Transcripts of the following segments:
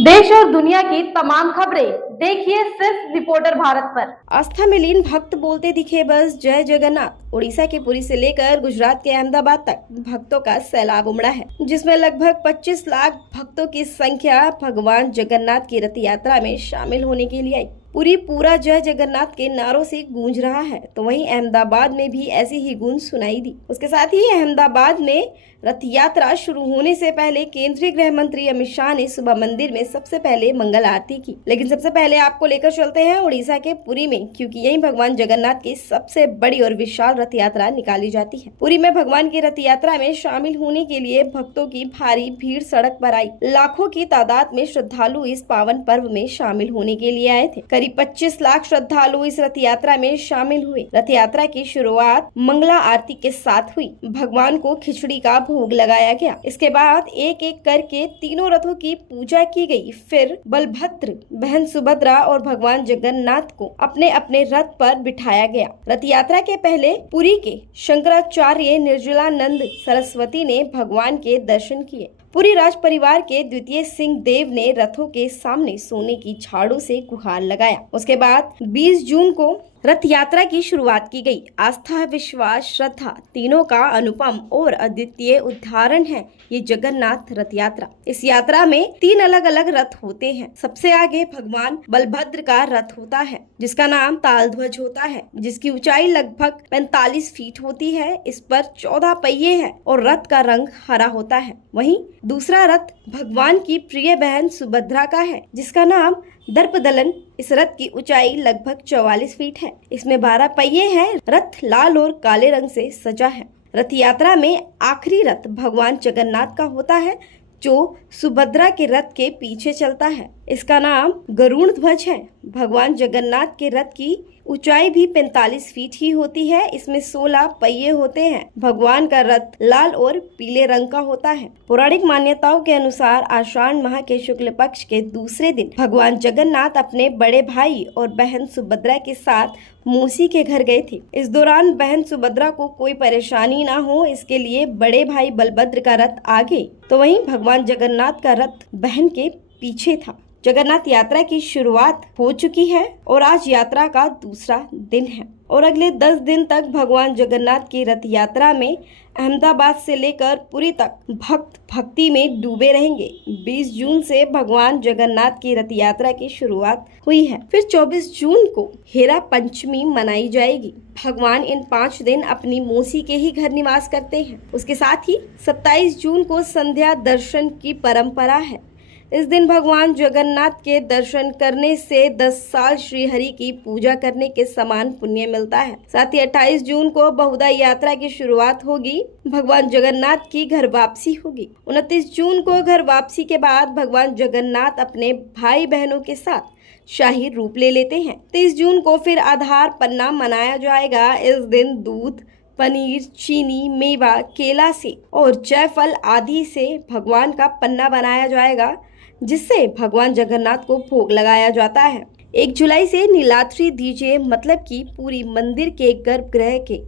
देश और दुनिया की तमाम खबरें देखिए सिर्फ रिपोर्टर भारत पर। आस्था में लीन भक्त बोलते दिखे बस जय जगन्नाथ। उड़ीसा के पुरी से लेकर गुजरात के अहमदाबाद तक भक्तों का सैलाब उमड़ा है, जिसमें लगभग 25 लाख भक्तों की संख्या भगवान जगन्नाथ की रथ यात्रा में शामिल होने के लिए आई। पुरी पूरा जय जगन्नाथ के नारों से गूंज रहा है, तो वहीं अहमदाबाद में भी ऐसी ही गूंज सुनाई दी। उसके साथ ही अहमदाबाद में रथ यात्रा शुरू होने से पहले केंद्रीय गृह मंत्री अमित शाह ने सुबह मंदिर में सबसे पहले मंगल आरती की। लेकिन सबसे पहले आपको लेकर चलते हैं उड़ीसा के पुरी में, क्योंकि यहीं भगवान जगन्नाथ की सबसे बड़ी और विशाल रथ यात्रा निकाली जाती है। पुरी में भगवान की रथ यात्रा में शामिल होने के लिए भक्तों की भारी भीड़ सड़क पर आई। लाखों की तादाद में श्रद्धालु इस पावन पर्व में शामिल होने के लिए आए थे। करीब 25 लाख श्रद्धालु इस रथ यात्रा में शामिल हुए। रथ यात्रा की शुरुआत मंगला आरती के साथ हुई। भगवान को खिचड़ी का भोग लगाया गया। इसके बाद एक एक करके तीनों रथों की पूजा की गई। फिर बलभद्र, बहन सुभद्रा और भगवान जगन्नाथ को अपने अपने रथ पर बिठाया गया। रथ यात्रा के पहले पुरी के शंकराचार्य निर्जलानंद सरस्वती ने भगवान के दर्शन किए। पुरी राज परिवार के द्वितीय सिंह देव ने रथों के सामने सोने की झाड़ू से गुहार लगाया। उसके बाद 20 जून को रथ यात्रा की शुरुआत की गई। आस्था, विश्वास, श्रद्धा तीनों का अनुपम और अद्वितीय उदाहरण है ये जगन्नाथ रथ यात्रा। इस यात्रा में 3 अलग अलग रथ होते हैं। सबसे आगे भगवान बलभद्र का रथ होता है, जिसका नाम तालध्वज होता है, जिसकी ऊंचाई लगभग 45 फीट होती है। इस पर 14 पहिए हैं और रथ का रंग हरा होता है। वहीं दूसरा रथ भगवान की प्रिय बहन सुभद्रा का है, जिसका नाम दर्पदलन। इस रथ की ऊंचाई लगभग 44 फीट है। इसमें 12 पहिए हैं। रथ लाल और काले रंग से सजा है। रथ यात्रा में आखिरी रथ भगवान जगन्नाथ का होता है, जो सुभद्रा के रथ के पीछे चलता है। इसका नाम गरुड़ ध्वज है। भगवान जगन्नाथ के रथ की ऊंचाई भी 45 फीट ही होती है। इसमें 16 पहिए होते हैं। भगवान का रथ लाल और पीले रंग का होता है। पौराणिक मान्यताओं के अनुसार आषाढ़ माह के शुक्ल पक्ष के दूसरे दिन भगवान जगन्नाथ अपने बड़े भाई और बहन सुभद्रा के साथ मौसी के घर गए थे। इस दौरान बहन सुभद्रा को कोई परेशानी ना हो, इसके लिए बड़े भाई बलभद्र का रथ आगे तो वहीं भगवान जगन्नाथ का रथ बहन के पीछे था। जगन्नाथ यात्रा की शुरुआत हो चुकी है और आज यात्रा का दूसरा दिन है और अगले 10 दिन तक भगवान जगन्नाथ की रथ यात्रा में अहमदाबाद से लेकर पुरी तक भक्त भक्ति में डूबे रहेंगे। 20 जून से भगवान जगन्नाथ की रथ यात्रा की शुरुआत हुई है। फिर 24 जून को हेरा पंचमी मनाई जाएगी। भगवान इन 5 दिन अपनी मौसी के ही घर निवास करते हैं। उसके साथ ही 27 जून को संध्या दर्शन की परंपरा है। इस दिन भगवान जगन्नाथ के दर्शन करने से 10 साल श्रीहरि की पूजा करने के समान पुण्य मिलता है। साथ ही 28 जून को बहुधा यात्रा की शुरुआत होगी। भगवान जगन्नाथ की घर वापसी होगी। 29 जून को घर वापसी के बाद भगवान जगन्नाथ अपने भाई बहनों के साथ शाही रूप ले लेते हैं। 23 जून को फिर आधार पन्ना मनाया जाएगा। इस दिन दूध, पनीर, चीनी, मेवा, केला से और जायफल आदि से भगवान का पन्ना बनाया जाएगा, जिससे भगवान जगन्नाथ को भोग लगाया जाता है। 1 जुलाई से नीलाद्री डीजे मतलब कि पूरी मंदिर के गर्भगृह के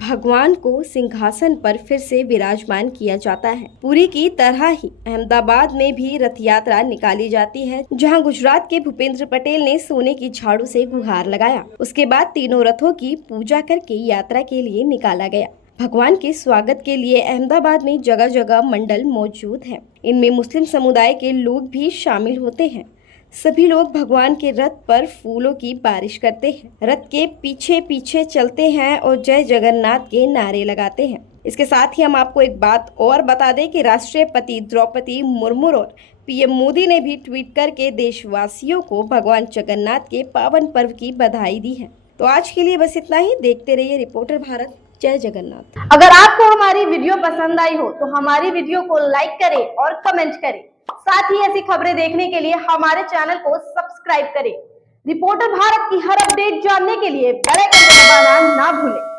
भगवान को सिंहासन पर फिर से विराजमान किया जाता है। पुरी की तरह ही अहमदाबाद में भी रथ यात्रा निकाली जाती है, जहां गुजरात के भूपेंद्र पटेल ने सोने की झाड़ू से गुहार लगाया। उसके बाद तीनों रथों की पूजा करके यात्रा के लिए निकाला गया। भगवान के स्वागत के लिए अहमदाबाद में जगह जगह मंडल मौजूद हैं। इनमें मुस्लिम समुदाय के लोग भी शामिल होते हैं। सभी लोग भगवान के रथ पर फूलों की बारिश करते हैं, रथ के पीछे पीछे चलते हैं और जय जगन्नाथ के नारे लगाते हैं। इसके साथ ही हम आपको एक बात और बता दें कि राष्ट्रपति द्रौपदी मुर्मू और पीएम मोदी ने भी ट्वीट करके देशवासियों को भगवान जगन्नाथ के पावन पर्व की बधाई दी है। तो आज के लिए बस इतना ही। देखते रहिए रिपोर्टर भारत। जय जगन्नाथ। अगर आपको हमारी वीडियो पसंद आई हो तो हमारी वीडियो को लाइक करें और कमेंट करें। साथ ही ऐसी खबरें देखने के लिए हमारे चैनल को सब्सक्राइब करें। रिपोर्टर भारत की हर अपडेट जानने के लिए बेल आइकन दबाना ना भूलें।